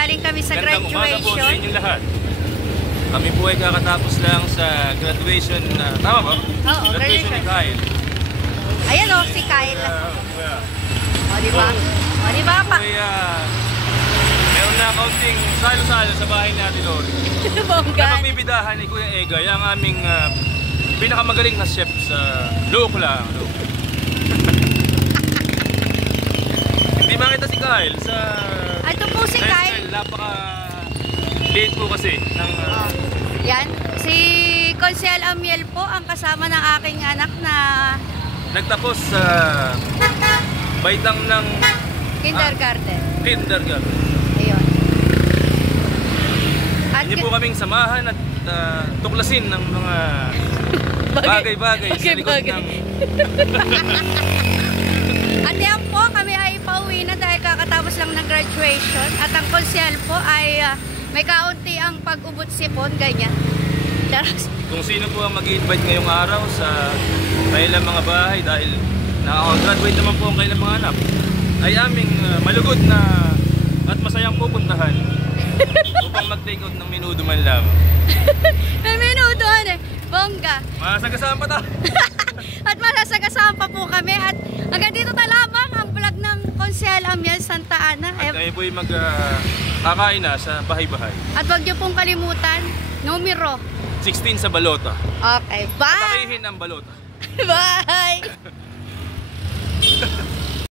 galing kami sa Gandang umaga po sa graduation. inyong lahat. Kami po ay kakatapos lang sa graduation na, tama ba? Oo, Graduation ni Kyle. Ayan o, si Kyle. O, diba? O, diba pa? Ay, meron na kaunting salo-salo sa bahay natin, Lord. Bongga. Napagbibidahan ni Kuya Egay, ang aming pinakamagaling na chef sa loob lang. Hindi makita si Kyle sa... Ito po si Kyle. Napaka-late po kasi ng... Yan, si Consel Amiel po ang kasama ng aking anak na nagtapos sa baitang ng kindergarten. Kindergarten. Ayun. At Hindi po kaming samahan at tuklasin ng mga bagay-bagay sa likod ng... At yan po, kami ay pauwi na dahil kakatapos lang ng graduation. At ang konsel po ay may kaunti ang pag-ubot sipon, ganyan. Kung sino po ang mag-i-invite ngayong araw sa kailang mga bahay dahil nakaka-graduate naman po ang kailang mga anak, ay aming malugod na at masayang pupuntahan upang mag-take out ng minudo man lamang. May minuto eh, bongga. Masagasaan pa tayo. At masasagasaan pa po kami at hanggang dito na lamang ang vlog ng Consel Amiel Santa Ana. At kami po ay mag-kakain na sa bahay-bahay. At huwag niyo pong kalimutan, numero 16 sa balota. Okay, bye! Patakihin ang balota. Bye!